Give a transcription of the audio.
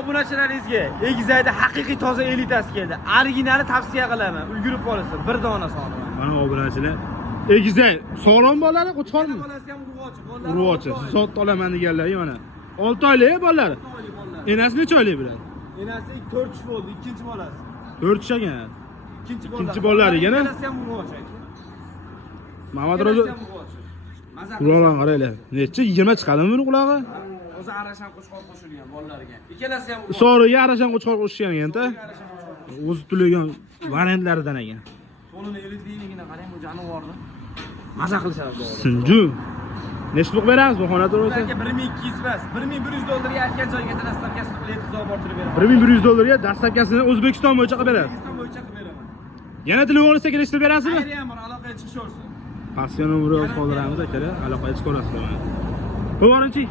obunachilaringizga egizakda haqiqiy toza elitasi keldi. Originali tavsiya qilaman. Ulgurib qolasiz. Bir dona sog'lom. Mana obunachilar. Egizak sog'lom bolalari qo'chqormi? Bolasi ham Urg'ochi. Sotib olaman deganlar mana. 6 oylik bolari. Enasi necha oylik bo'ladi? Enasi 4 tush bo'ldi, ikkinchi bolasi. 4 tush ekan. Ikkinchi bolari ekan. Bolasi ham urg'ochi. Mamad Ro'zi. Quloqlarni qaranglar. Necha 20 chiqadimi buni qulog'i? O'zi arashan qo'shqor qo'shilgan bolalarga. Ikkalasi ham Soriga arashan qo'chqor qo'shgan ekan-da. O'zi tulegan variantlaridan ekan. qo'lini elitligigina qarang, bu jonivorni. Maza qilishadi. Sinju. Nechlik beramiz bu xonada o'zi? Ularga 1200 emas, 1100 dollarga aytgan joyga dastavkasini qilib yetkazib olib borib beraman. 1100 dollarga dastavkasini O'zbekiston bo'yicha qilib berasiz. O'zbekiston bo'yicha qilib beraman. Yana telefonni kelishtirib berasizmi? Ayri ham bor, aloqaga chiqishaversin. Pastga nomerni yozib qoldiramiz akalar, aloqaga chiqarasizlar. Bu borinchi